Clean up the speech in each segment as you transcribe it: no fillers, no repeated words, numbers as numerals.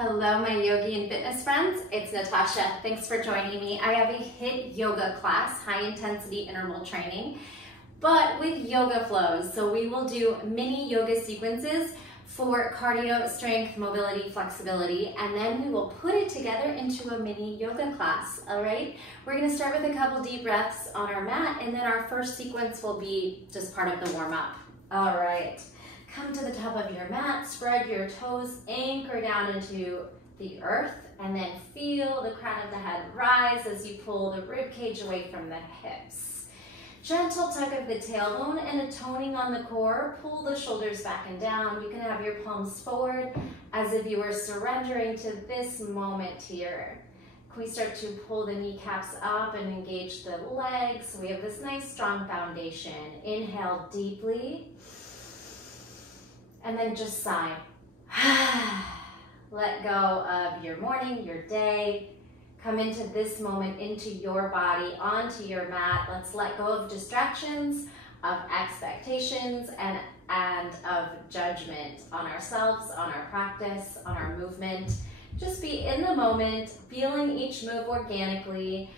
Hello, my yogi and fitness friends. It's Natasha. Thanks for joining me. I have a HIIT yoga class, high intensity interval training, but with yoga flows. So we will do mini yoga sequences for cardio, strength, mobility, flexibility, and then we will put it together into a mini yoga class, all right? We're gonna start with a couple deep breaths on our mat, and then our first sequence will be just part of the warm-up. All right. Come to the top of your mat, spread your toes, anchor down into the earth, and then feel the crown of the head rise as you pull the rib cage away from the hips. Gentle tug of the tailbone and a toning on the core. Pull the shoulders back and down. You can have your palms forward as if you were surrendering to this moment here. Can we start to pull the kneecaps up and engage the legs? So we have this nice strong foundation. Inhale deeply. And then just sigh. Let go of your morning, your day. Come into this moment, into your body, onto your mat. Let's let go of distractions, of expectations, and of judgment on ourselves, on our practice, on our movement. Just be in the moment, feeling each move organically,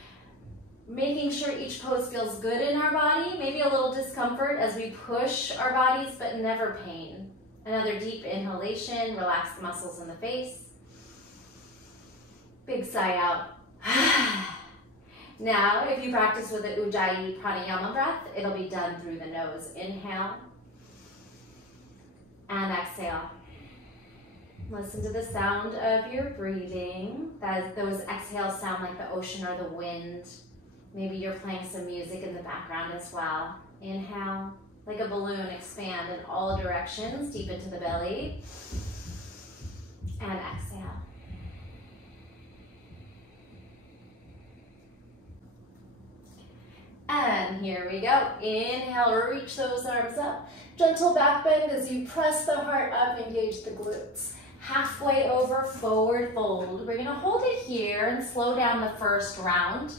making sure each pose feels good in our body, maybe a little discomfort as we push our bodies, but never pain. Another deep inhalation, relax the muscles in the face. Big sigh out. Now, if you practice with the Ujjayi pranayama breath, it'll be done through the nose. Inhale and exhale. Listen to the sound of your breathing. Those exhales sound like the ocean or the wind. Maybe you're playing some music in the background as well. Inhale. Like a balloon, expand in all directions, deep into the belly. And exhale. And here we go. Inhale, reach those arms up. Gentle back bend as you press the heart up, engage the glutes. Halfway over, forward fold. We're gonna hold it here and slow down the first round,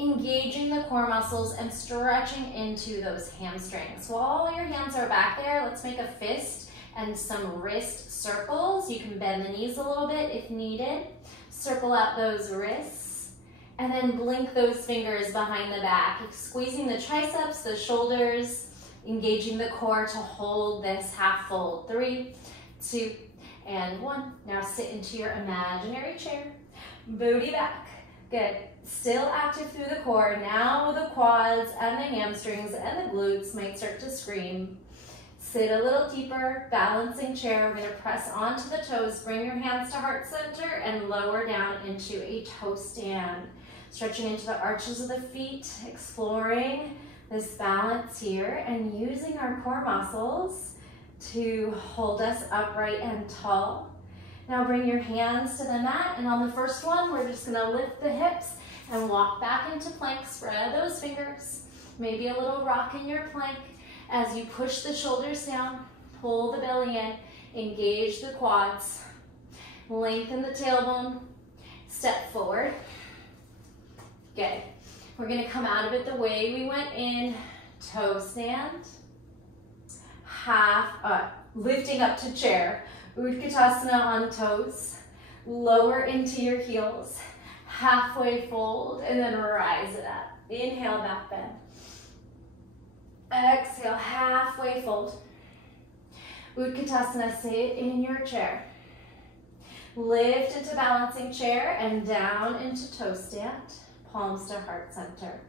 engaging the core muscles and stretching into those hamstrings. While your hands are back there, let's make a fist and some wrist circles. You can bend the knees a little bit if needed. Circle out those wrists and then blink those fingers behind the back, squeezing the triceps, the shoulders, engaging the core to hold this half fold. 3, 2, and 1. Now sit into your imaginary chair, booty back. Good. Still active through the core. Now the quads and the hamstrings and the glutes might start to scream. Sit a little deeper, balancing chair. We're going to press onto the toes. Bring your hands to heart center and lower down into a toe stand. Stretching into the arches of the feet, exploring this balance here and using our core muscles to hold us upright and tall. Now bring your hands to the mat, and on the first one, we're just gonna lift the hips and walk back into plank. Spread those fingers. Maybe a little rock in your plank as you push the shoulders down, pull the belly in, engage the quads, lengthen the tailbone, step forward. Good. We're gonna come out of it the way we went in, toe stand, lifting up to chair. Utkatasana on toes, lower into your heels, halfway fold, and then rise it up. Inhale, back bend. Exhale, halfway fold. Utkatasana, sit in your chair. Lift into balancing chair and down into toe stand, palms to heart center.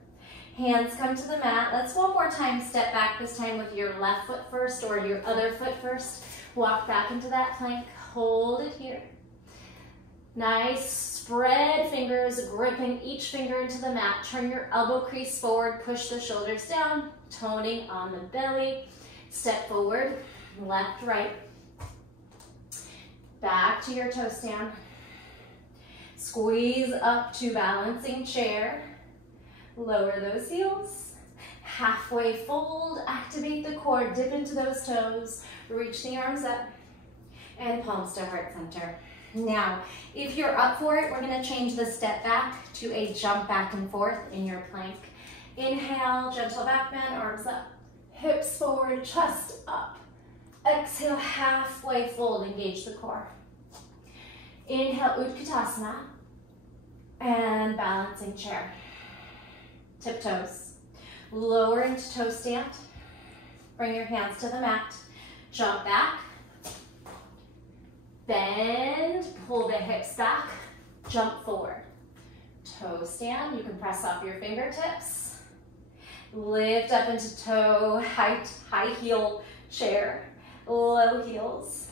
Hands come to the mat. Let's one more time step back, this time with your left foot first or your other foot first. Walk back into that plank, hold it here. Nice, spread fingers, gripping each finger into the mat. Turn your elbow crease forward, push the shoulders down, toning on the belly. Step forward, left, right. Back to your toe stand. Squeeze up to balancing chair. Lower those heels. Halfway fold, activate the core, dip into those toes, reach the arms up, and palms to heart center. Now, if you're up for it, we're gonna change the step back to a jump back and forth in your plank. Inhale, gentle back bend, arms up, hips forward, chest up. Exhale, halfway fold, engage the core. Inhale, Utkatasana, and balancing chair. Tiptoes. Lower into toe stand. Bring your hands to the mat. Jump back. Bend, pull the hips back. Jump forward. Toe stand, you can press off your fingertips. Lift up into toe, high heel chair. Low heels.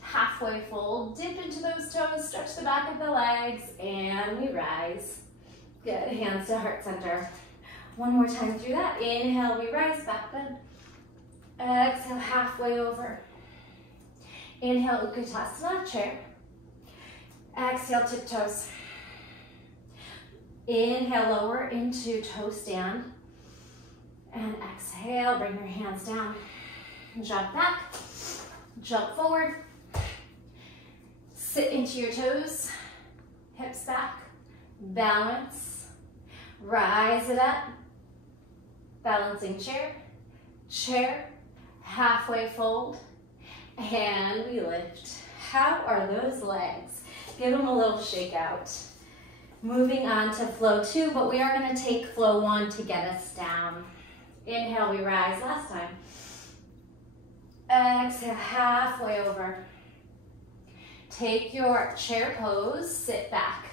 Halfway fold, dip into those toes, stretch the back of the legs, and we rise. Good, hands to heart center. One more time through that. Inhale, we rise, back bend. Exhale, halfway over. Inhale, Utkatasana, chair. Exhale, tiptoes. Inhale, lower into toe stand. And exhale, bring your hands down. Jump back, jump forward. Sit into your toes, hips back, balance, rise it up, balancing chair, chair, halfway fold, and we lift. How are those legs? Give them a little shake out. Moving on to flow 2, but we are going to take flow 1 to get us down. Inhale, we rise, last time. Exhale, halfway over. Take your chair pose, sit back.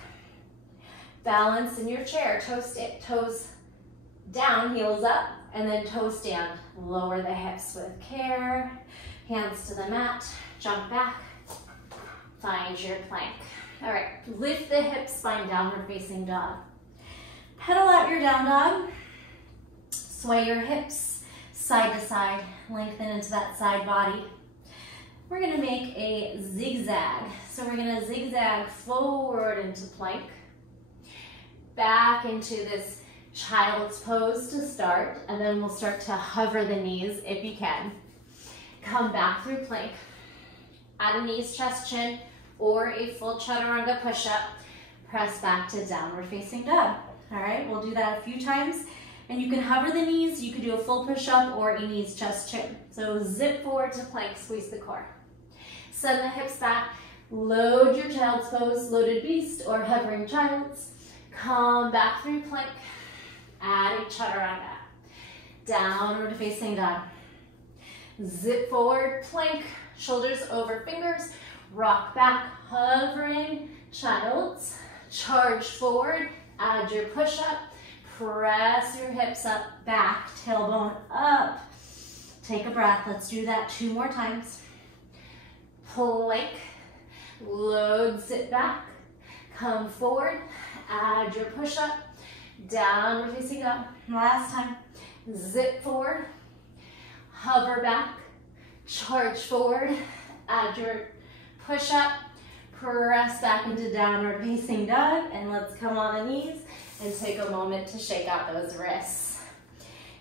Balance in your chair, toes down, heels up, and then toe stand. Lower the hips with care. Hands to the mat, jump back. Find your plank. All right, lift the hips, spine downward facing dog. Pedal out your down dog. Sway your hips side to side, lengthen into that side body. We're gonna make a zigzag. So we're gonna zigzag forward into plank, back into this child's pose to start, and then we'll start to hover the knees if you can. Come back through plank, add a knees, chest, chin, or a full chaturanga push-up. Press back to downward facing dog. All right, we'll do that a few times. And you can hover the knees, you could do a full push-up or a knees, chest, chin. So zip forward to plank, squeeze the core. Send the hips back, load your child's pose, loaded beast or hovering child's. Come back through plank, add a chaturanga. Downward facing dog. Zip forward, plank, shoulders over fingers, rock back, hovering child's. Charge forward, add your push-up. Press your hips up, back, tailbone up. Take a breath. Let's do that 2 more times. Plank, load, sit back, come forward, add your push-up, downward facing dog. Last time. Zip forward, hover back, charge forward, add your push-up, press back into downward facing dog, and let's come on the knees and take a moment to shake out those wrists.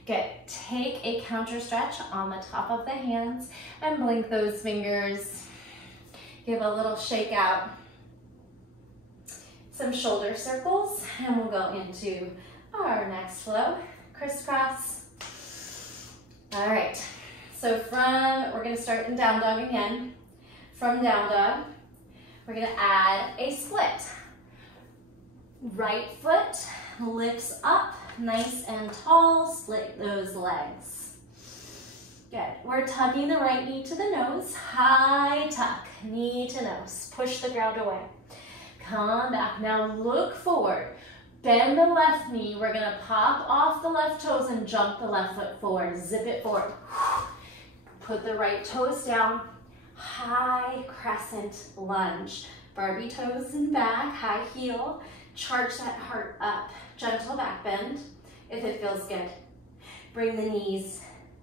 Good. Take a counter stretch on the top of the hands and blink those fingers. Give a little shake out. Some shoulder circles, and we'll go into our next flow. Crisscross. All right. So we're going to start in down dog again. From down dog, we're going to add a split. Right foot lifts up, nice and tall, split those legs. Good. We're tucking the right knee to the nose, high tuck, knee to nose. Push the ground away. Come back. Now look forward. Bend the left knee. We're going to pop off the left toes and jump the left foot forward. Zip it forward. Put the right toes down. High crescent lunge. Barbie toes and back, high heel. Charge that heart up. Gentle back bend if it feels good. Bring the knees,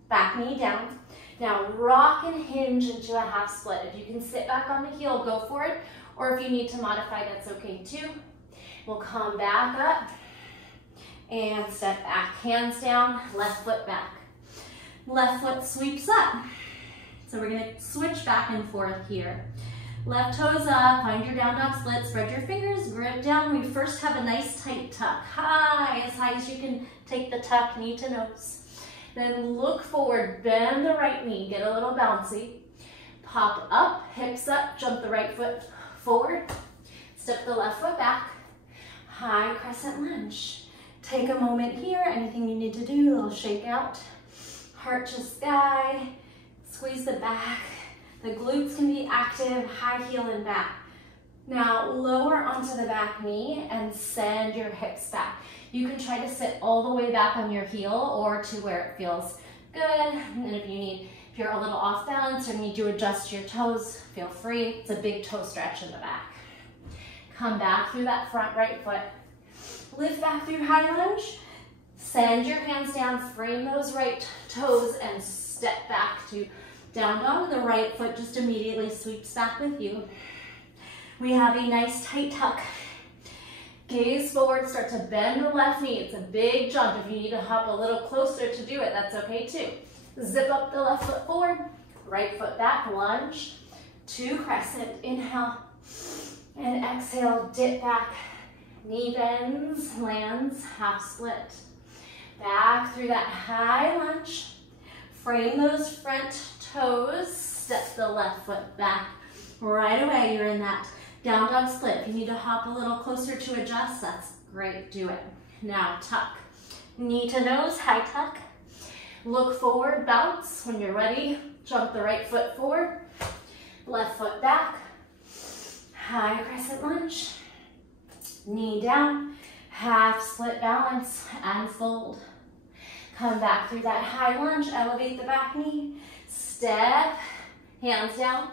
back knee down. Now rock and hinge into a half split. If you can sit back on the heel, go for it. Or if you need to modify, that's okay too. We'll come back up and step back. Hands down, left foot back. Left foot sweeps up. So we're gonna switch back and forth here. Left toes up, find your down dog split, spread your fingers, grip down. We first have a nice tight tuck, as high as you can take the tuck, knee to nose. Then look forward, bend the right knee, get a little bouncy. Pop up, hips up, jump the right foot forward. Step the left foot back. High crescent lunge. Take a moment here. Anything you need to do, a little shake out. Heart to sky. Squeeze the back. The glutes can be active, high heel and back. Now lower onto the back knee and send your hips back. You can try to sit all the way back on your heel or to where it feels good. And if you're a little off balance or need to adjust your toes, feel free. It's a big toe stretch in the back. Come back through that front right foot. Lift back through high lunge. Send your hands down, frame those right toes and step back to down dog. The right foot just immediately sweeps back with you. We have a nice tight tuck. Gaze forward, start to bend the left knee. It's a big jump. If you need to hop a little closer to do it, that's okay too. Zip up the left foot forward, right foot back, lunge, 2 crescent, inhale, and exhale, dip back, knee bends, lands, half split. Back through that high lunge, frame those front toes, step the left foot back. Right away, you're in that down dog split. If you need to hop a little closer to adjust, that's great, do it. Now tuck, knee to nose, high tuck. Look forward, bounce. When you're ready, jump the right foot forward, left foot back, high crescent lunge, knee down, half split balance, and fold. Come back through that high lunge, elevate the back knee, step, hands down,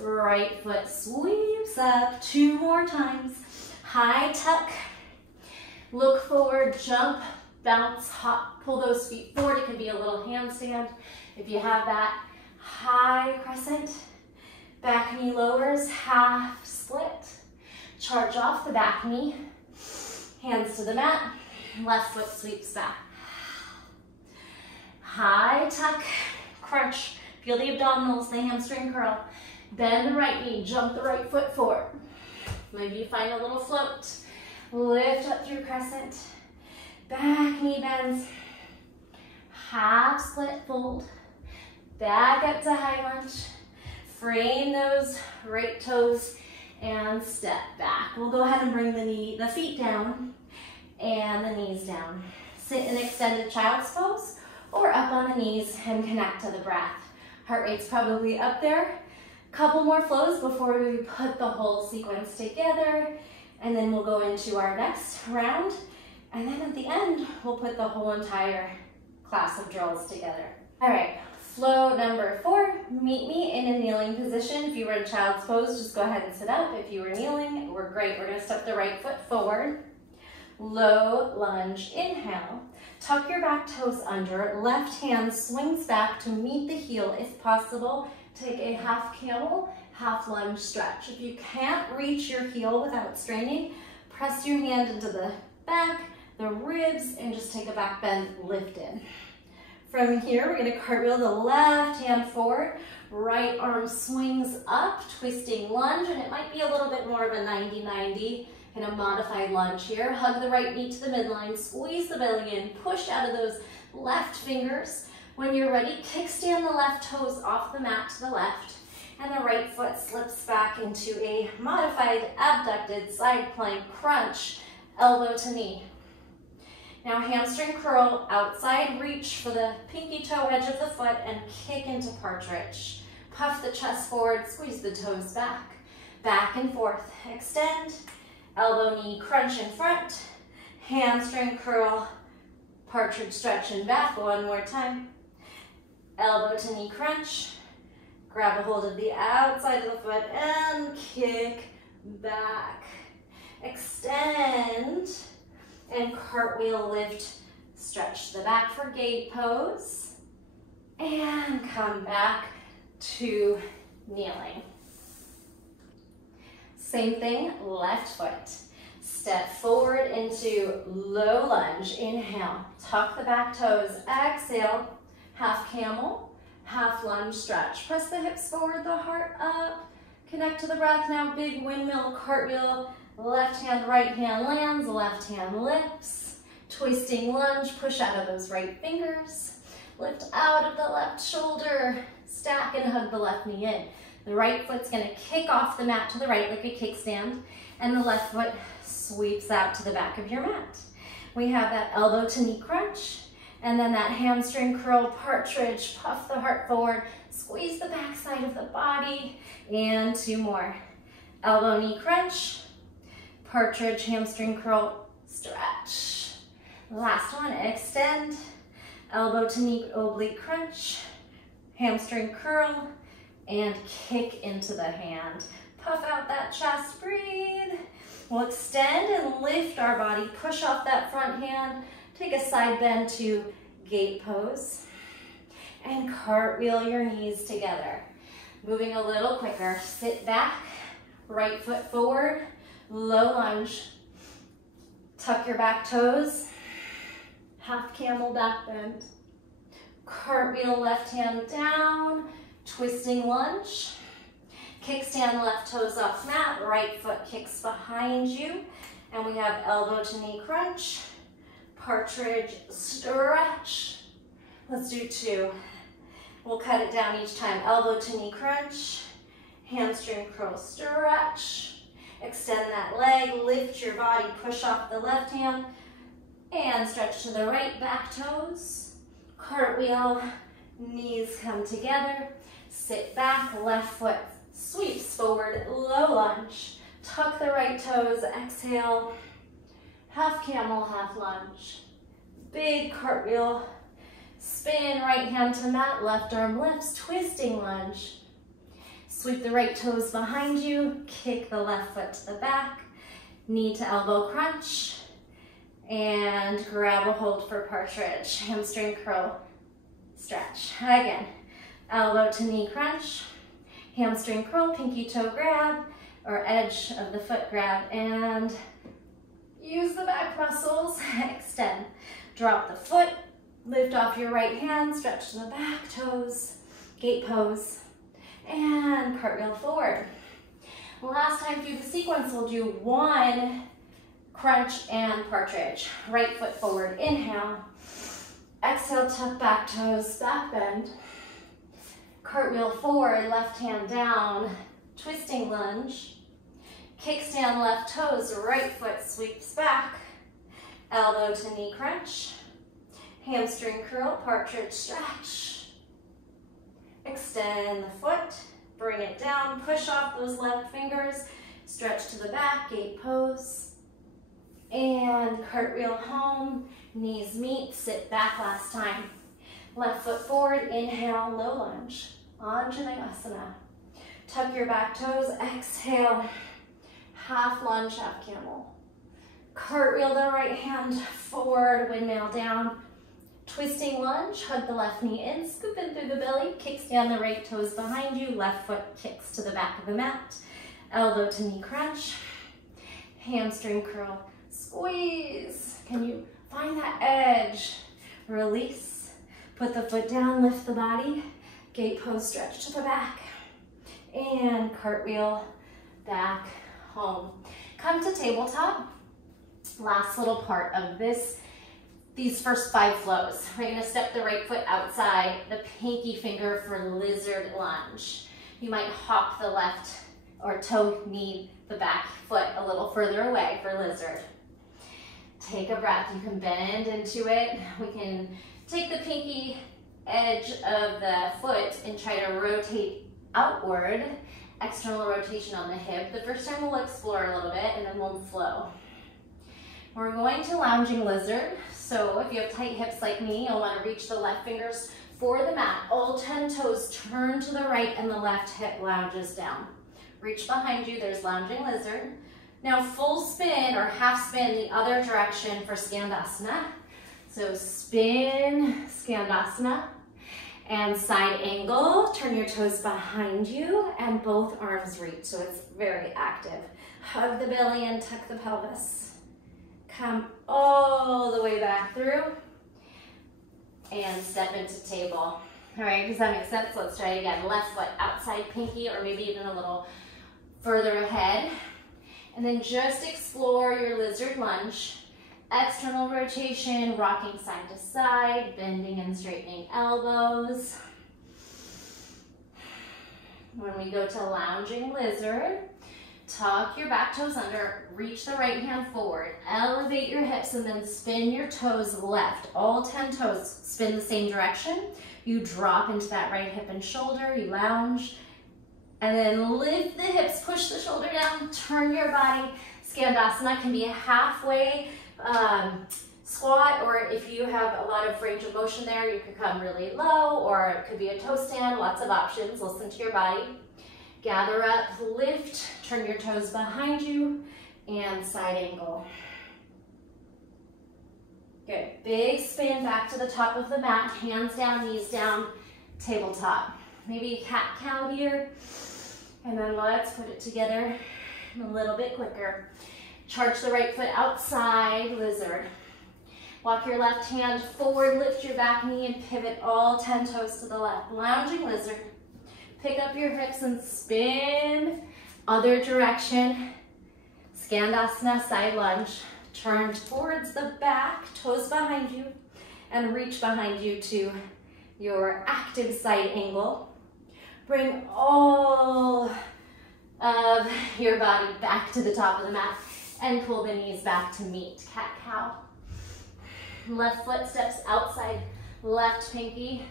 right foot sweeps up, 2 more times, high tuck, look forward, jump, bounce, hop, pull those feet forward. It could be a little handstand. If you have that, high crescent, back knee lowers, half split, charge off the back knee, hands to the mat, left foot sweeps back. High tuck, crunch, feel the abdominals, the hamstring curl, bend the right knee, jump the right foot forward. Maybe you find a little float, lift up through crescent, back knee bends, half split fold, back up to high lunge, frame those right toes and step back. We'll go ahead and bring the feet down and the knees down. Sit in extended child's pose or up on the knees and connect to the breath. Heart rate's probably up there. Couple more flows before we put the whole sequence together, and then we'll go into our next round. And then at the end, we'll put the whole entire class of drills together. All right, flow number 4, meet me in a kneeling position. If you were in child's pose, just go ahead and sit up. If you were kneeling, we're great. We're gonna step the right foot forward. Low lunge, inhale. Tuck your back toes under, left hand swings back to meet the heel if possible. Take a half camel, half lunge stretch. If you can't reach your heel without straining, press your hand into the back, the ribs, and just take a back bend, lift in. From here, we're gonna cartwheel the left hand forward, right arm swings up, twisting lunge, and it might be a little bit more of a 90-90, kind of modified lunge here. Hug the right knee to the midline, squeeze the belly in, push out of those left fingers. When you're ready, kickstand the left toes off the mat to the left, and the right foot slips back into a modified abducted side plank crunch, elbow to knee. Now hamstring curl, outside reach for the pinky toe edge of the foot and kick into partridge. Puff the chest forward, squeeze the toes back and forth. Extend, elbow knee crunch in front, hamstring curl, partridge stretch and back. One more time. Elbow to knee crunch, grab a hold of the outside of the foot and kick back. Extend and cartwheel lift, stretch the back for gate pose, and come back to kneeling. Same thing, left foot. Step forward into low lunge, inhale, tuck the back toes, exhale, half camel, half lunge stretch. Press the hips forward, the heart up, connect to the breath. Now big windmill cartwheel, left hand, right hand lands, left hand lifts, twisting lunge, push out of those right fingers, lift out of the left shoulder, stack and hug the left knee in. The right foot's gonna kick off the mat to the right like a kickstand, and the left foot sweeps out to the back of your mat. We have that elbow to knee crunch, and then that hamstring curl, partridge, puff the heart forward, squeeze the back side of the body, and 2 more. Elbow, knee crunch, partridge, hamstring curl, stretch. Last one, extend, elbow to knee oblique crunch, hamstring curl, and kick into the hand. Puff out that chest, breathe. We'll extend and lift our body, push off that front hand, take a side bend to gate pose, and cartwheel your knees together. Moving a little quicker, sit back, right foot forward, low lunge. Tuck your back toes, half camel back bend. Cartwheel left hand down, twisting lunge. Kickstand left toes off mat, right foot kicks behind you. And we have elbow to knee crunch, partridge stretch. Let's do 2. We'll cut it down each time. Elbow to knee crunch, hamstring curl stretch. Extend that leg, lift your body, push off the left hand, and stretch to the right, back toes. Cartwheel, knees come together. Sit back, left foot sweeps forward, low lunge. Tuck the right toes, exhale. Half camel, half lunge. Big cartwheel. Spin, right hand to mat, left arm lifts, twisting lunge. Sweep the right toes behind you, kick the left foot to the back, knee to elbow crunch, and grab a hold for partridge. Hamstring curl, stretch. Again, elbow to knee crunch, hamstring curl, pinky toe grab, or edge of the foot grab, and use the back muscles, extend. Drop the foot, lift off your right hand, stretch to the back toes, gate pose, and cartwheel forward. Last time through the sequence, we'll do 1 crunch and partridge. Right foot forward, inhale. Exhale, tuck back toes, back bend. Cartwheel forward, left hand down, twisting lunge. Kickstand left toes, right foot sweeps back. Elbow to knee crunch. Hamstring curl, partridge stretch. Extend the foot, bring it down, push off those left fingers, stretch to the back, gate pose, and cartwheel home, knees meet, sit back last time. Left foot forward, inhale, low lunge, Anjaneyasana. Tuck your back toes, exhale, half lunge, half camel. Cartwheel the right hand forward, windmill down. Twisting lunge, hug the left knee in, scoop in through the belly, kickstand the right toes behind you, left foot kicks to the back of the mat, elbow to knee crunch, hamstring curl, squeeze. Can you find that edge? Release, put the foot down, lift the body, gate pose, stretch to the back, and cartwheel back home. Come to tabletop. Last little part of these first 5 flows. We're gonna step the right foot outside, the pinky finger for lizard lunge. You might hop the left or toe knee the back foot a little further away for lizard. Take a breath, you can bend into it. We can take the pinky edge of the foot and try to rotate outward, external rotation on the hip. The first time we'll explore a little bit and then we'll flow. We're going to lounging lizard. So if you have tight hips like me, you'll want to reach the left fingers for the mat. All 10 toes turn to the right and the left hip lounges down. Reach behind you, there's lounging lizard. Now full spin or half spin the other direction for Skandasana. So spin, Skandasana, and side angle. Turn your toes behind you and both arms reach, so it's very active. Hug the belly and tuck the pelvis. Come all the way back through and step into table. All right, does that make sense? Let's try it again. Left foot outside pinky or maybe even a little further ahead. And then just explore your lizard lunge. External rotation, rocking side to side, bending and straightening elbows. When we go to lounging lizard, tuck your back toes under, reach the right hand forward, elevate your hips and then spin your toes left. All 10 toes spin the same direction. You drop into that right hip and shoulder, you lounge, and then lift the hips, push the shoulder down, turn your body. Skandasana can be a halfway squat, or if you have a lot of range of motion there, you could come really low, or it could be a toe stand, lots of options. Listen to your body. Gather up, lift, turn your toes behind you, and side angle. Good, big spin back to the top of the mat, hands down, knees down, tabletop. Maybe a cat-cow here, and then let's put it together a little bit quicker. Charge the right foot outside, lizard. Walk your left hand forward, lift your back knee, and pivot all 10 toes to the left. Lounging lizard. Pick up your hips and spin other direction. Skandasana, side lunge. Turn towards the back, toes behind you, and reach behind you to your active side angle. Bring all of your body back to the top of the mat and pull the knees back to meet cat-cow. Left foot steps outside, left pinky.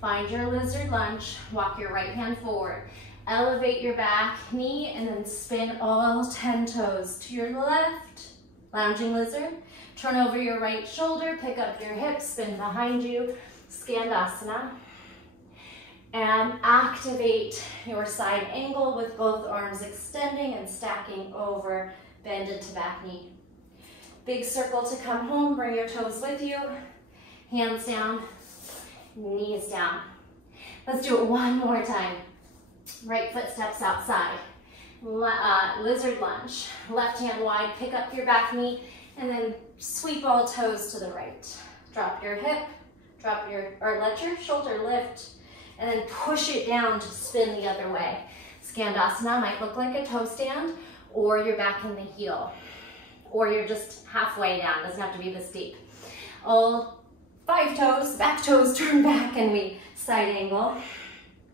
Find your lizard lunge. Walk your right hand forward. Elevate your back knee and then spin all 10 toes to your left. Lounging lizard. Turn over your right shoulder, pick up your hips, spin behind you. Skandasana. And activate your side angle with both arms extending and stacking over, bend into back knee. Big circle to come home, bring your toes with you. Hands down, knees down. Let's do it one more time. Right foot steps outside. Lizard lunge. Left hand wide, pick up your back knee, and then sweep all toes to the right. Drop your hip, let your shoulder lift, and then push it down to spin the other way. Skandasana might look like a toe stand, or you're back in the heel, or you're just halfway down. Doesn't have to be this deep. All 5 toes, back toes turn back, and we side angle.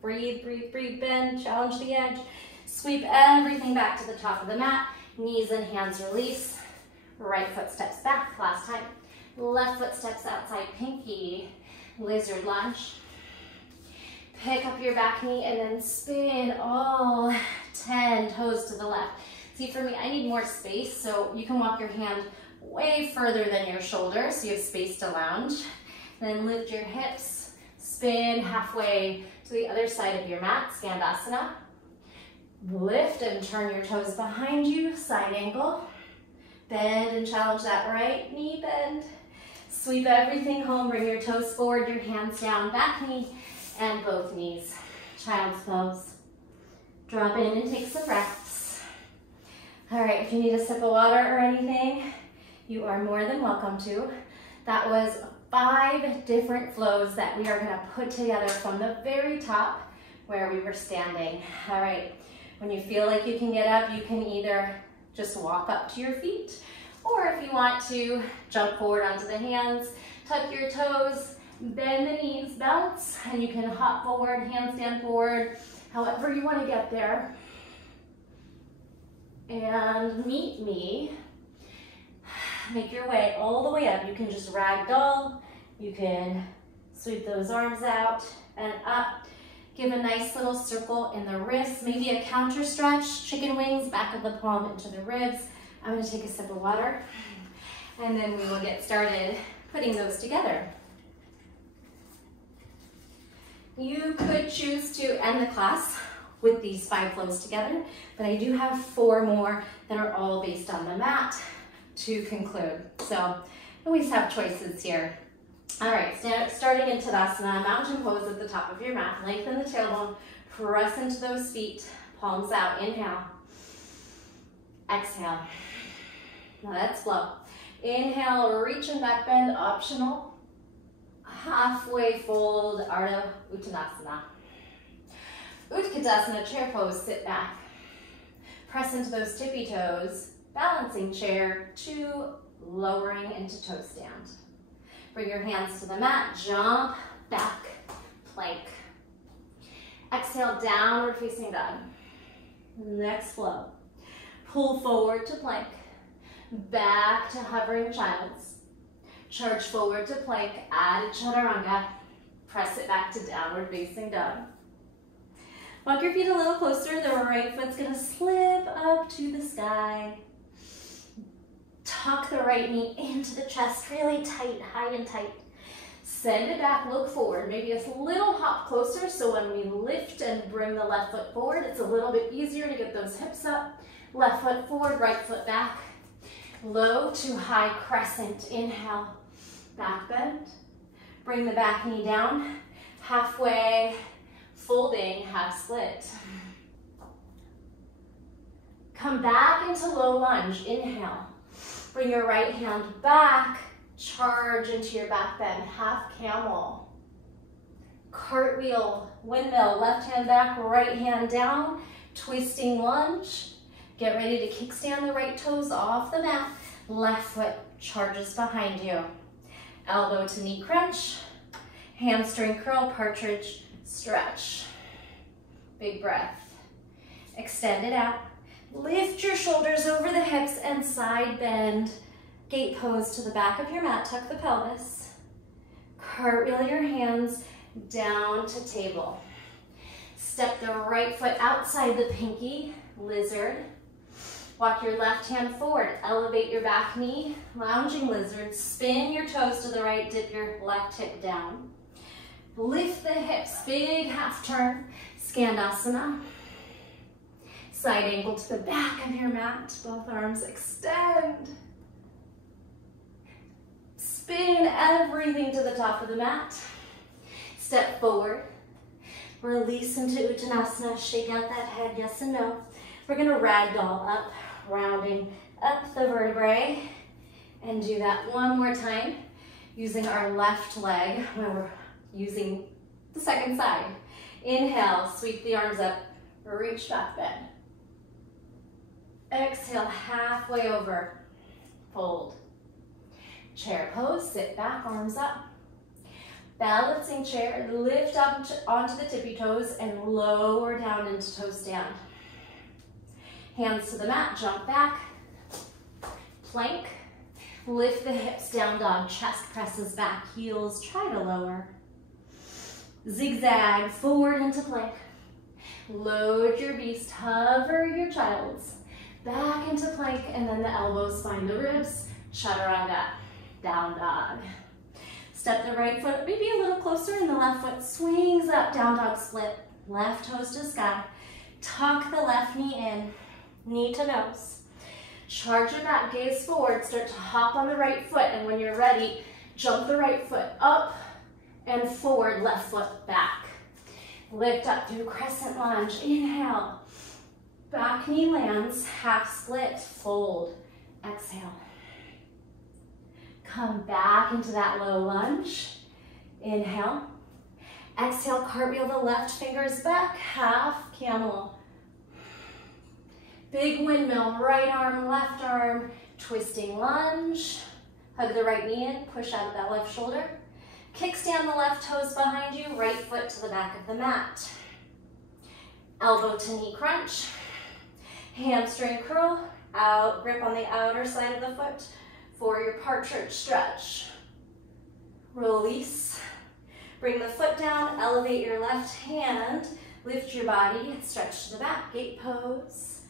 Breathe, breathe, breathe, bend, challenge the edge. Sweep everything back to the top of the mat. Knees and hands release. Right foot steps back, last time. Left foot steps outside, pinky, lizard lunge. Pick up your back knee and then spin all 10 toes to the left. See, for me, I need more space, so you can walk your hand way further than your shoulder, so you have space to lounge. Then lift your hips, spin halfway to the other side of your mat, Skandasana. Lift and turn your toes behind you, side angle. Bend and challenge that right knee bend. Sweep everything home, bring your toes forward, your hands down, back knee, and both knees. Child's pose. Drop in and take some breaths. All right, if you need a sip of water or anything, you are more than welcome to. That was 5 different flows that we are gonna put together from the very top where we were standing. All right, when you feel like you can get up, you can either just walk up to your feet, or if you want to, jump forward onto the hands, tuck your toes, bend the knees, bounce, and you can hop forward, handstand forward, however you want to get there. And meet me. Make your way all the way up. You can just ragdoll. You can sweep those arms out and up. Give a nice little circle in the wrists, maybe a counter stretch, chicken wings, back of the palm into the ribs. I'm gonna take a sip of water, and then we will get started putting those together. You could choose to end the class with these 5 flows together, but I do have 4 more that are all based on the mat to conclude. So always have choices here. All right, starting in Tadasana, mountain pose at the top of your mat. Lengthen the tailbone, press into those feet, palms out, inhale. Exhale. Now let's flow. Inhale, reach and back bend, optional. Halfway fold, Ardha Uttanasana. Utkatasana, chair pose, sit back. Press into those tippy toes, balancing chair to lowering into toe stand. Bring your hands to the mat, jump, back, plank. Exhale, downward facing dog. Next flow. Pull forward to plank. Back to hovering child's. Charge forward to plank, add chaturanga. Press it back to downward facing dog. Walk your feet a little closer. The right foot's gonna slip up to the sky. Tuck the right knee into the chest, really tight, high and tight. Send it back, look forward. Maybe a little hop closer, so when we lift and bring the left foot forward, it's a little bit easier to get those hips up. Left foot forward, right foot back. Low to high crescent. Inhale, back bend. Bring the back knee down. Halfway, folding, half split. Come back into low lunge. Inhale. Bring your right hand back. Charge into your back bend, half camel. Cartwheel, windmill, left hand back, right hand down, twisting lunge. Get ready to kickstand the right toes off the mat. Left foot charges behind you. Elbow to knee crunch, hamstring curl, partridge, stretch. Big breath. Extend it out. Lift your shoulders over the hips and side bend. Gate pose to the back of your mat, tuck the pelvis. Cartwheel your hands down to table. Step the right foot outside the pinky, lizard. Walk your left hand forward, elevate your back knee, lounging lizard. Spin your toes to the right, dip your left hip down. Lift the hips, big half turn, Skandasana. Side angle to the back of your mat, both arms extend. Spin everything to the top of the mat. Step forward. Release into Uttanasana. Shake out that head, yes and no. We're gonna ragdoll up, rounding up the vertebrae. And do that one more time, using our left leg when we're using the second side. Inhale, sweep the arms up, reach back bend. Exhale, halfway over, fold. Chair pose, sit back, arms up. Balancing chair, lift up onto the tippy toes and lower down into toe stand. Hands to the mat, jump back. Plank, lift the hips, down dog, chest presses back, heels try to lower. Zigzag, forward into plank. Load your beast, hover your child's. Back into plank, and then the elbows find the ribs, chaturanga. Down dog. Step the right foot maybe a little closer and the left foot swings up, down dog split. Left toes to sky. Tuck the left knee in, knee to nose. Charge your back, gaze forward, start to hop on the right foot, and when you're ready, jump the right foot up and forward, left foot back. Lift up through crescent lunge, inhale. Back knee lands, half split, fold, exhale. Come back into that low lunge. Inhale. Exhale, cartwheel the left fingers back, half camel. Big windmill, right arm, left arm, twisting lunge. Hug the right knee in, push out of that left shoulder. Kickstand the left toes behind you, right foot to the back of the mat. Elbow to knee crunch. Hamstring curl, out, grip on the outer side of the foot. For your partridge stretch. Release. Bring the foot down, elevate your left hand, lift your body, stretch to the back, gate pose.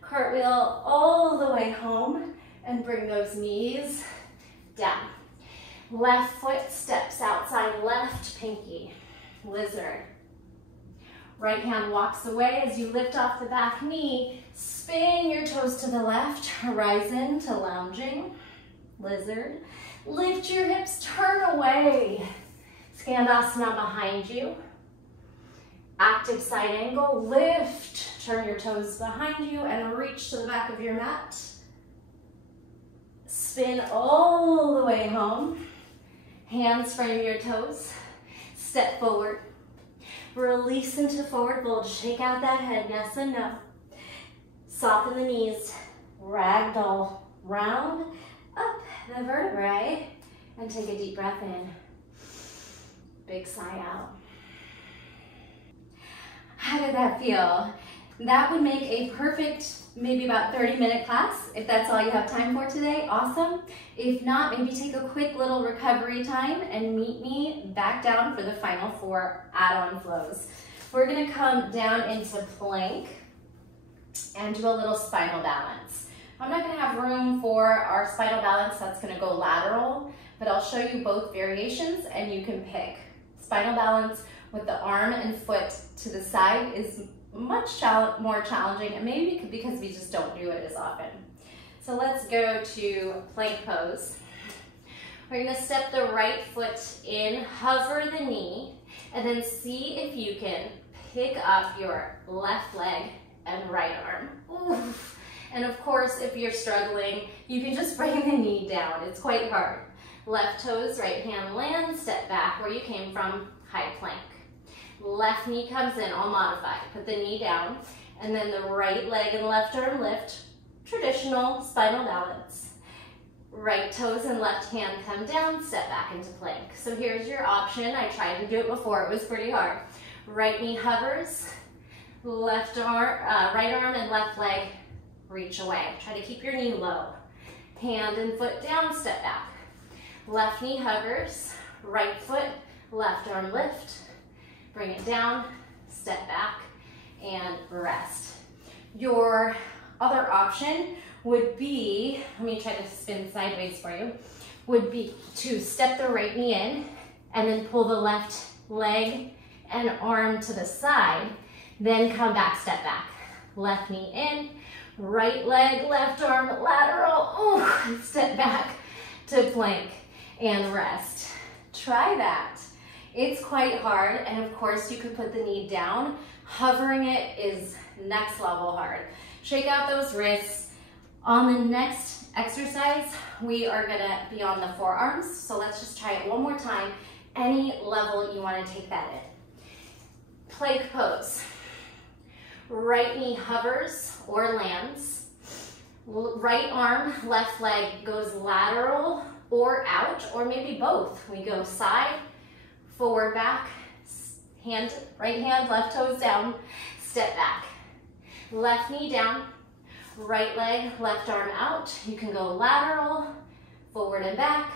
Cartwheel all the way home and bring those knees down. Left foot steps outside left pinky, lizard. Right hand walks away as you lift off the back knee. Spin your toes to the left, horizon to lounging, lizard. Lift your hips, turn away. Skandasana behind you. Active side angle, lift. Turn your toes behind you and reach to the back of your mat. Spin all the way home. Hands frame your toes. Step forward. Release into forward fold. Shake out that head, yes and no. Soften the knees. Ragdoll. Round up the vertebrae. And take a deep breath in. Big sigh out. How did that feel? That would make a perfect, maybe about 30-minute class. If that's all you have time for today, awesome. If not, maybe take a quick little recovery time and meet me back down for the final 4 add-on flows. We're gonna come down into plank and do a little spinal balance. I'm not gonna have room for our spinal balance, that's gonna go lateral, but I'll show you both variations and you can pick. Spinal balance with the arm and foot to the side is much more challenging, and maybe because we just don't do it as often. So let's go to plank pose. We're gonna step the right foot in, hover the knee, and then see if you can pick up your left leg and right arm. Oof. And of course, if you're struggling, you can just bring the knee down. It's quite hard. Left toes, right hand lands, step back where you came from, high plank. Left knee comes in, all modified. Put the knee down, and then the right leg and left arm lift, traditional spinal balance. Right toes and left hand come down, step back into plank. So here's your option. I tried to do it before, it was pretty hard. Right knee hovers, left arm, right arm and left leg reach away. Try to keep your knee low. Hand and foot down, step back. Left knee hovers, right foot, left arm lift, bring it down, step back, and rest. Your other option would be, let me try to spin sideways for you, would be to step the right knee in and then pull the left leg and arm to the side, then come back, step back. Left knee in, right leg, left arm, lateral, ooh, step back to plank and rest. Try that. It's quite hard, and of course you could put the knee down. Hovering it is next level hard. Shake out those wrists. On the next exercise, we are gonna be on the forearms, so let's just try it one more time. Any level you wanna take that in. Plank pose. Right knee hovers or lands. Right arm, left leg goes lateral or out, or maybe both. We go side, forward, back, hand, right hand, left toes down, step back. Left knee down, right leg, left arm out. You can go lateral, forward and back,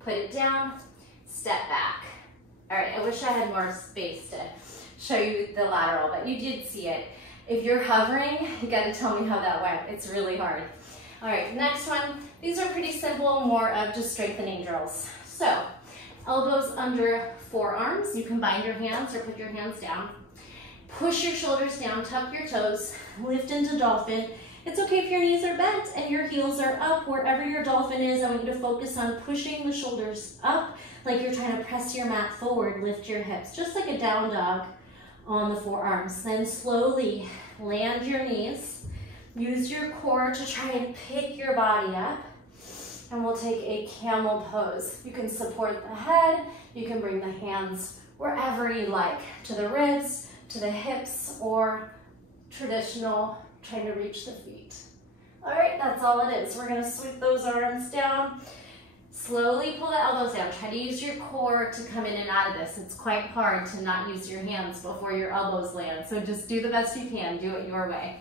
put it down, step back. All right, I wish I had more space to show you the lateral, but you did see it. If you're hovering, you gotta tell me how that went. It's really hard. All right, next one. These are pretty simple, more of just strengthening drills. So, elbows under forearms. You can bind your hands or put your hands down. Push your shoulders down, tuck your toes, lift into dolphin. It's okay if your knees are bent and your heels are up. Wherever your dolphin is, I want you to focus on pushing the shoulders up like you're trying to press your mat forward, lift your hips, just like a down dog on the forearms. Then slowly land your knees. Use your core to try and pick your body up. And we'll take a camel pose. You can support the head. You can bring the hands wherever you like, to the ribs, to the hips, or traditional, trying to reach the feet. All right, that's all it is. We're gonna sweep those arms down. Slowly pull the elbows down. Try to use your core to come in and out of this. It's quite hard to not use your hands before your elbows land. So just do the best you can. Do it your way.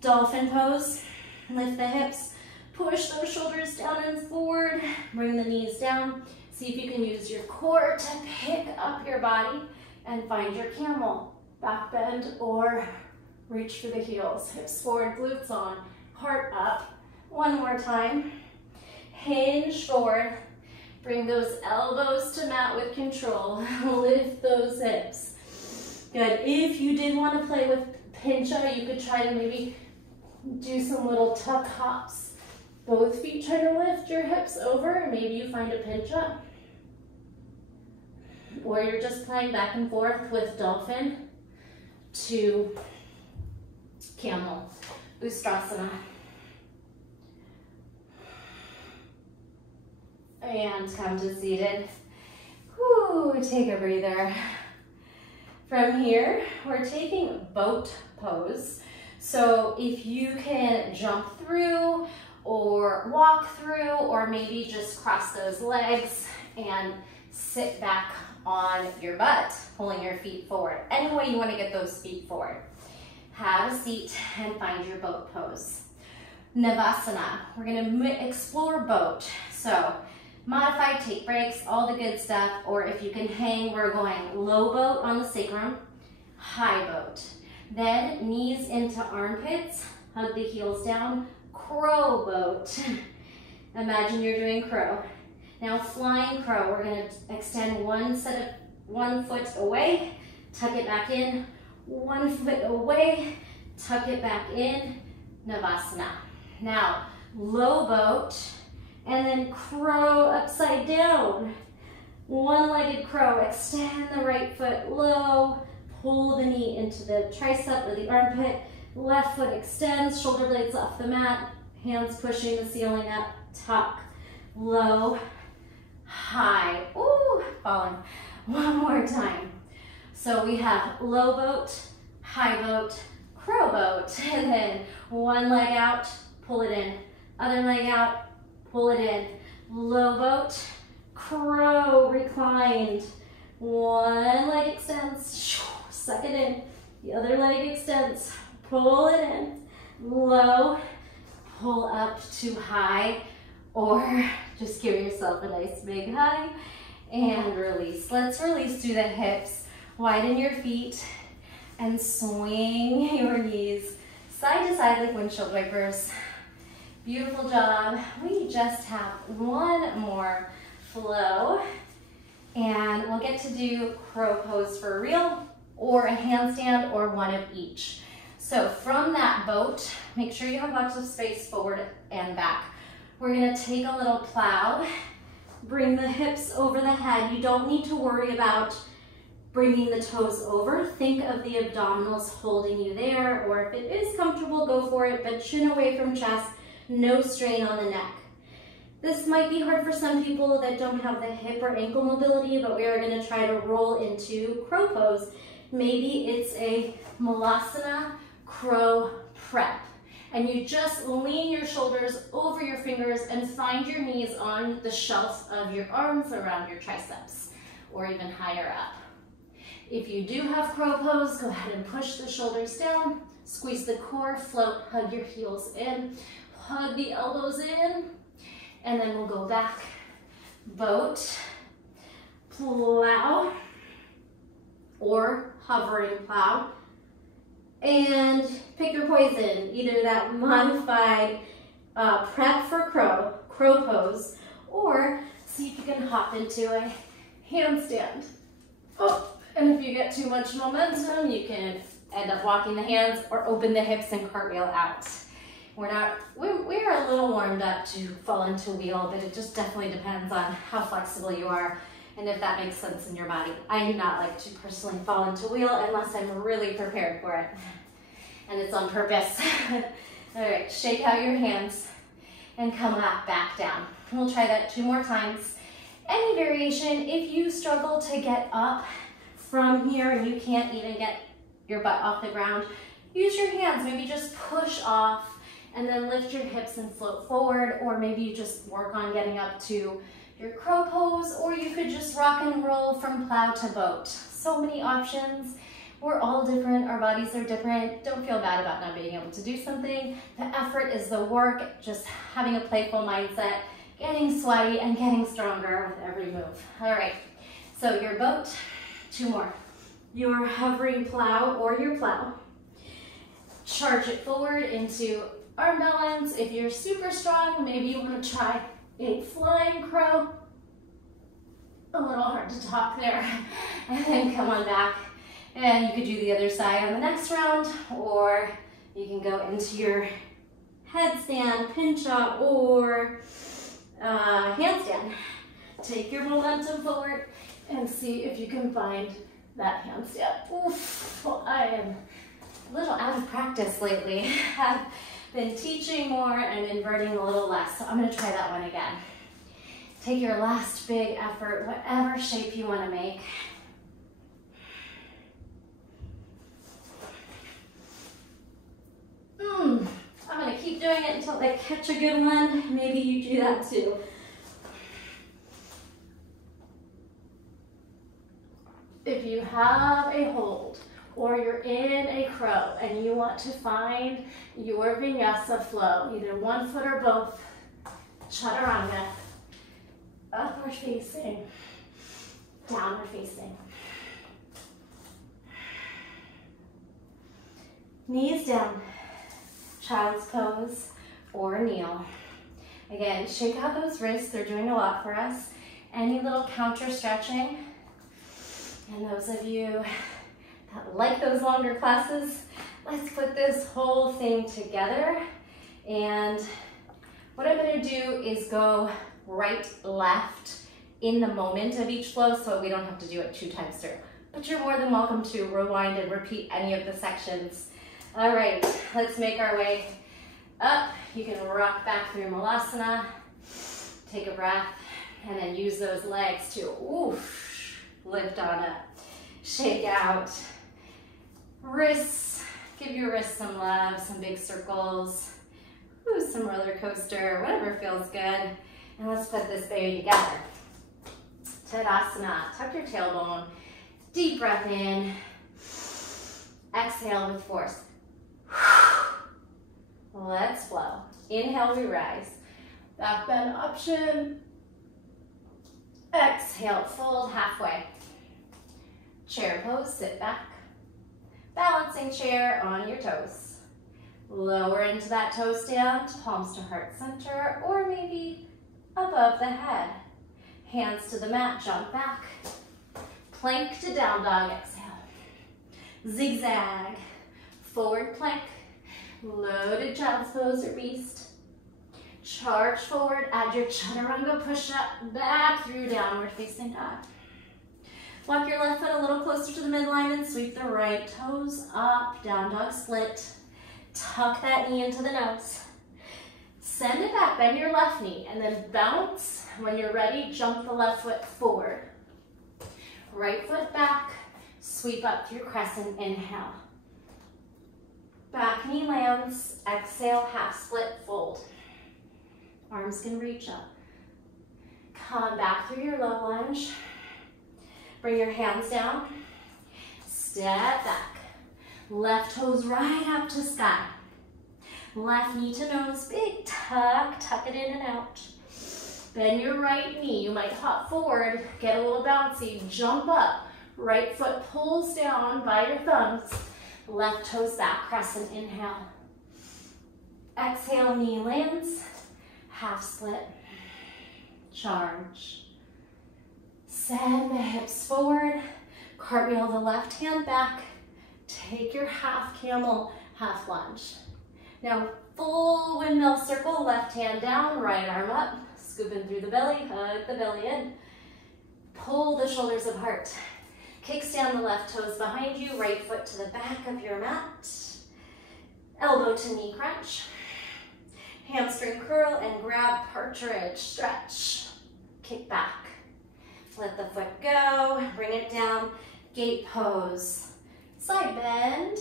Dolphin pose. Lift the hips. Push those shoulders down and forward. Bring the knees down. See if you can use your core to pick up your body and find your camel. Back bend or reach for the heels. Hips forward, glutes on, heart up. One more time. Hinge forward. Bring those elbows to mat with control. Lift those hips. Good. If you did want to play with pincha, you could try to maybe do some little tuck hops. Both feet try to lift your hips over, and maybe you find a pincha. Or you're just playing back and forth with dolphin to camel, Ustrasana. And come to seated. Whew, take a breather. From here, we're taking boat pose. So if you can jump through or walk through, or maybe just cross those legs and sit back on your butt, pulling your feet forward. Any way you want to get those feet forward. Have a seat and find your boat pose. Navasana, we're gonna explore boat. So modify, take breaks, all the good stuff, or if you can hang, we're going low boat on the sacrum, high boat. Then knees into armpits, hug the heels down, crow boat. Imagine you're doing crow. Now flying crow, we're gonna extend one foot away, tuck it back in, 1 foot away, tuck it back in, Navasana. Now, low boat, and then crow upside down. One-legged crow, extend the right foot low, pull the knee into the tricep or the armpit, left foot extends, shoulder blades off the mat, hands pushing the ceiling up, tuck, low, high, ooh, falling. One more time. So we have low boat, high boat, crow boat, and then one leg out, pull it in, other leg out, pull it in, low boat, crow, reclined, one leg extends, suck it in, the other leg extends, pull it in, low, pull up to high, or just give yourself a nice big high, and release. Let's release through the hips, widen your feet, and swing your knees side to side like windshield wipers. Beautiful job. We just have one more flow, and we'll get to do crow pose for real, or a handstand, or one of each. So from that boat, make sure you have lots of space forward and back. We're gonna take a little plow, bring the hips over the head. You don't need to worry about bringing the toes over. Think of the abdominals holding you there, or if it is comfortable, go for it, but chin away from chest, no strain on the neck. This might be hard for some people that don't have the hip or ankle mobility, but we are gonna try to roll into crow pose. Maybe it's a Malasana crow prep. And you just lean your shoulders over your fingers and find your knees on the shelf of your arms around your triceps, or even higher up. If you do have crow pose, go ahead and push the shoulders down, squeeze the core, float, hug your heels in, hug the elbows in, and then we'll go back. Boat, plow, or hovering plow. And pick your poison, either that modified prep for crow pose, or see if you can hop into a handstand. Oh, and if you get too much momentum, you can end up walking the hands or open the hips and cartwheel out. We're a little warmed up to fall into wheel, but it just definitely depends on how flexible you are and if that makes sense in your body. I do not like to personally fall into wheel unless I'm really prepared for it. And it's on purpose. All right, shake out your hands and come back down. We'll try that 2 more times. Any variation, if you struggle to get up from here and you can't even get your butt off the ground, use your hands. Maybe just push off and then lift your hips and float forward, or maybe you just work on getting up to your crow pose, or you could just rock and roll from plow to boat. So many options. We're all different, our bodies are different. Don't feel bad about not being able to do something. The effort is the work, just having a playful mindset, getting sweaty and getting stronger with every move. All right, so your boat, 2 more. Your hovering plow or your plow. Charge it forward into arm balance. If you're super strong, maybe you want to try a flying crow. A little hard to talk there. And then come on back. And you could do the other side on the next round, or you can go into your headstand, pincha, or handstand. Take your momentum forward and see if you can find that handstand. Oof, well, I am a little out of practice lately. I've been teaching more and inverting a little less, so I'm gonna try that one again. Take your last big effort, whatever shape you wanna make. I'm gonna keep doing it until I catch a good one. Maybe you do that too. have a hold or you're in a crow and you want to find your vinyasa flow, either one foot or both, chaturanga, upward facing, downward facing. Knees down, child's pose or kneel. Again, shake out those wrists, they're doing a lot for us. Any little counter stretching. And those of you that like those longer classes, let's put this whole thing together. And what I'm gonna do is go right, left in the moment of each flow so we don't have to do it 2 times through. But you're more than welcome to rewind and repeat any of the sections. All right, let's make our way up. You can rock back through Malasana, take a breath, and then use those legs to lift on up. Shake out. Wrists, give your wrists some love, some big circles. Some roller coaster, whatever feels good. And let's put this baby together. Tadasana, tuck your tailbone. Deep breath in. Exhale with force. Let's flow. Inhale, we rise. Back bend option. Exhale, fold halfway. Chair pose, sit back. Balancing chair on your toes. Lower into that toe stand, palms to heart center, or maybe above the head. Hands to the mat, jump back. Plank to down dog, exhale. Zigzag, forward plank. Loaded child's pose or beast. Charge forward, add your chaturanga push up, back through downward facing dog. Walk your left foot a little closer to the midline and sweep the right toes up, down dog split. Tuck that knee into the nose. Send it back, bend your left knee, and then bounce. When you're ready, jump the left foot forward. Right foot back, sweep up through crescent, inhale. Back knee lands, exhale, half split, fold. Arms can reach up. Come back through your low lunge. Bring your hands down. Step back. Left toes right up to sky. Left knee to nose, big tuck, tuck it in and out. Bend your right knee. You might hop forward, get a little bouncy, jump up. Right foot pulls down by your thumbs. Left toes back, crescent, inhale. Exhale, knee lands, half split, charge. Send the hips forward, cartwheel the left hand back, take your half camel, half lunge. Now, full windmill circle, left hand down, right arm up, scooping through the belly, hug the belly in, pull the shoulders apart. Kickstand the left toes behind you, right foot to the back of your mat. Elbow to knee crunch. Hamstring curl and grab partridge, stretch. Kick back. Let the foot go, bring it down, gate pose. Side bend.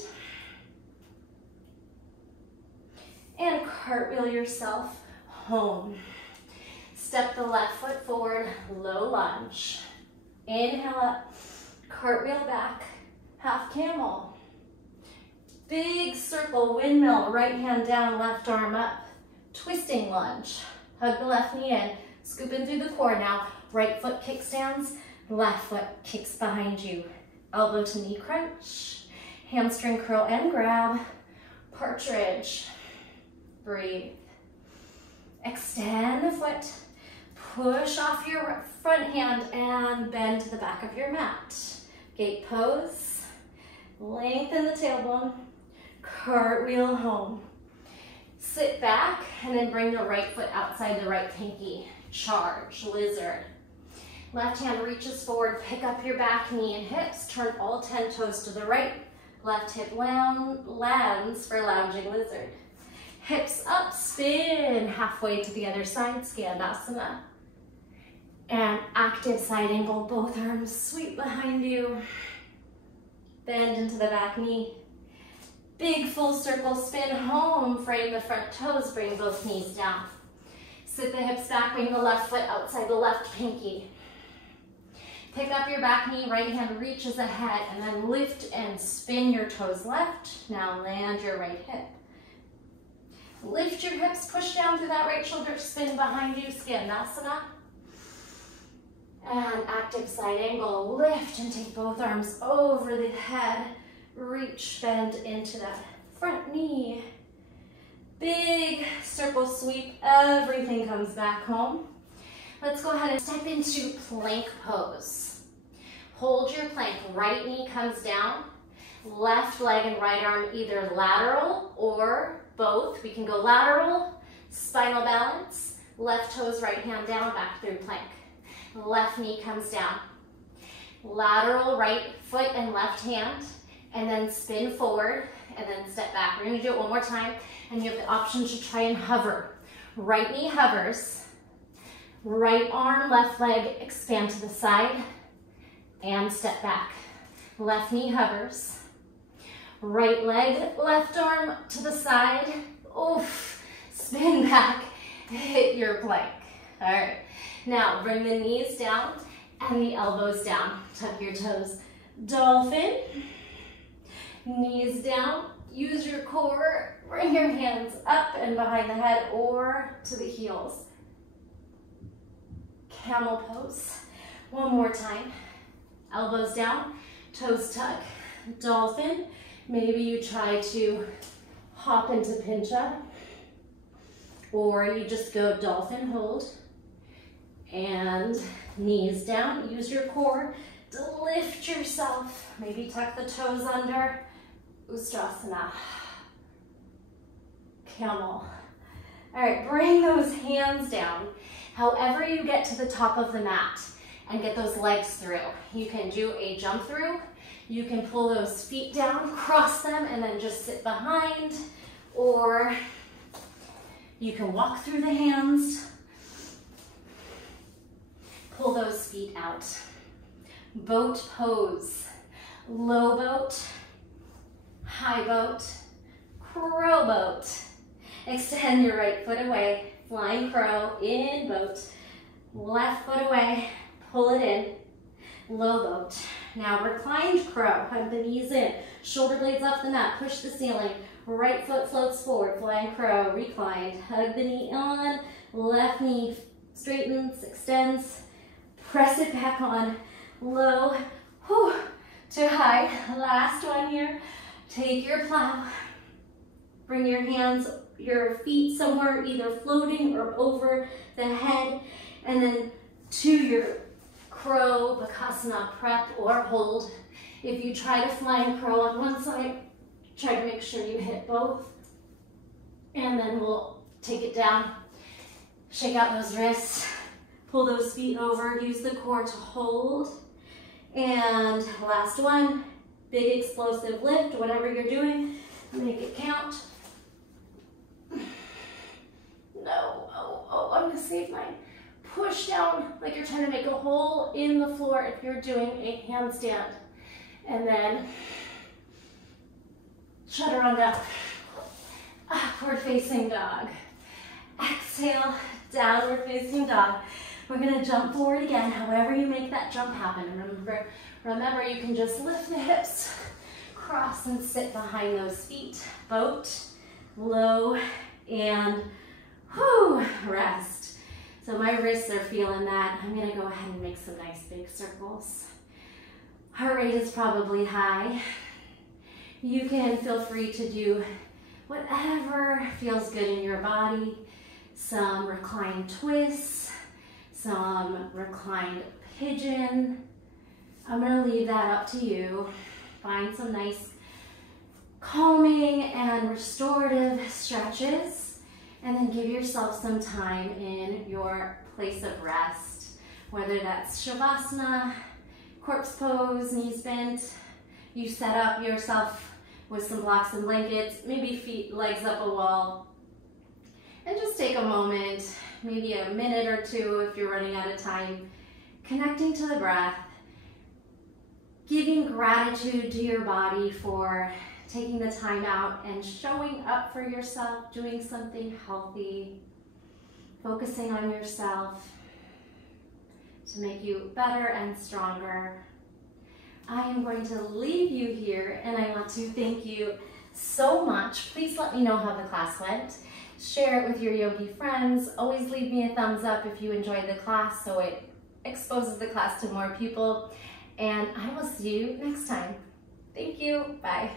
And cartwheel yourself home. Step the left foot forward, low lunge. Inhale up. Cartwheel back, half camel. Big circle, windmill, right hand down, left arm up. Twisting lunge. Hug the left knee in, scoop in through the core now. Right foot kickstands, left foot kicks behind you. Elbow to knee crunch. Hamstring curl and grab. Partridge. Breathe. Extend the foot. Push off your front hand and bend to the back of your mat. Gate pose. Lengthen the tailbone. Cartwheel home. Sit back and then bring the right foot outside the right pinky. Charge, lizard. Left hand reaches forward, pick up your back knee and hips. Turn all 10 toes to the right. Left hip lands for lounging lizard. Hips up, spin halfway to the other side, Skandasana. And active side angle, both arms sweep behind you. Bend into the back knee. Big full circle spin home, frame the front toes, bring both knees down. Sit the hips back, bring the left foot outside the left pinky. Pick up your back knee, right hand reaches ahead, and then lift and spin your toes left. Now land your right hip. Lift your hips, push down through that right shoulder, spin behind you, Skandasana. And active side angle, lift and take both arms over the head. Reach, bend into that front knee. Big circle sweep, everything comes back home. Let's go ahead and step into plank pose. Hold your plank, right knee comes down, left leg and right arm either lateral or both. We can go lateral, spinal balance, left toes, right hand down, back through plank. Left knee comes down. Lateral right foot and left hand, and then spin forward, and then step back. We're gonna do it one more time, and you have the option to try and hover. Right knee hovers, right arm, left leg, expand to the side, and step back. Left knee hovers, right leg, left arm to the side, oof, spin back, hit your plank. All right, now bring the knees down and the elbows down. Tuck your toes, dolphin, knees down, use your core, bring your hands up and behind the head or to the heels. Camel pose. One more time. Elbows down, toes tuck, dolphin. Maybe you try to hop into pincha, or you just go dolphin hold. And knees down, use your core to lift yourself. Maybe tuck the toes under, Ustrasana, camel. All right, bring those hands down. However you get to the top of the mat and get those legs through. You can do a jump through, you can pull those feet down, cross them, and then just sit behind, or you can walk through the hands. Pull those feet out. Boat pose. Low boat, high boat, crow boat. Extend your right foot away, flying crow, in boat. Left foot away, pull it in, low boat. Now reclined crow, hug the knees in, shoulder blades off the mat, push the ceiling. Right foot floats forward, flying crow, reclined. Hug the knee on, left knee straightens, extends. Press it back on, low, whew, to high. Last one here. Take your plow. Bring your hands, your feet somewhere either floating or over the head, and then to your crow, Bakasana prep or hold. If you try to flying crow on one side, try to make sure you hit both. And then we'll take it down. Shake out those wrists. Pull those feet over, use the core to hold. And last one, big explosive lift, whatever you're doing, make it count. No, oh, I'm gonna save mine. Push down like you're trying to make a hole in the floor if you're doing a handstand. And then chaturanga, upward facing dog. Exhale, downward facing dog. We're gonna jump forward again, however you make that jump happen. Remember, you can just lift the hips, cross and sit behind those feet. Boat, low, and whoo, rest. So my wrists are feeling that. I'm gonna go ahead and make some nice big circles. Heart rate is probably high. You can feel free to do whatever feels good in your body. Some reclined twists, some reclined pigeon. I'm gonna leave that up to you. Find some nice calming and restorative stretches, and then give yourself some time in your place of rest, whether that's Shavasana, corpse pose, knees bent. You set up yourself with some blocks and blankets, maybe feet, legs up a wall, and just take a moment, maybe a minute or two if you're running out of time, connecting to the breath, giving gratitude to your body for taking the time out and showing up for yourself, doing something healthy, focusing on yourself. to make you better and stronger. I am going to leave you here, and I want to thank you so much. Please let me know how the class went. Share it with your yogi friends. Always leave me a thumbs up if you enjoyed the class so it exposes the class to more people. And I will see you next time. Thank you. Bye.